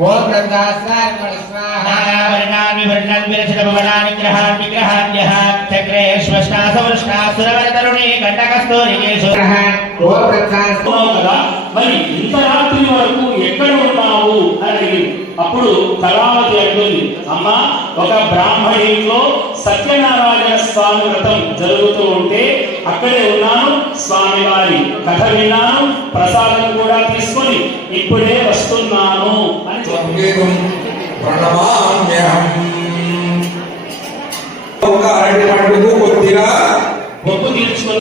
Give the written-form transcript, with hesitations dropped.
ओम प्रकाशाय स्वाहा वर्णानि वर्णानि विरचित भवनानि ग्रहान् विग्रहान्यः चक्रे श्वष्टासवृष्टासुरवरतरुणे कंटकस्तूरिकेषु ओम प्रकाश కదా మరి ఇంత రాత్రి వరకు ఎక్కడ ఉన్నావు అని అప్పుడు కళావతి అంటుంది అమ్మా ఒక బ్రాహ్మణిలో సత్యనారాయణ స్వామి వ్రతం జరుగుతూ ఉంటే అక్కడే ఉన్నాను స్వామి వారి కథ విన్నాను ప్రసాదం కూడా తీసుకొని ఇప్పుడే వస్తున్నాను అని ఒక అరటి పండుగ కొద్దిగా మొక్కు తీర్చుకొని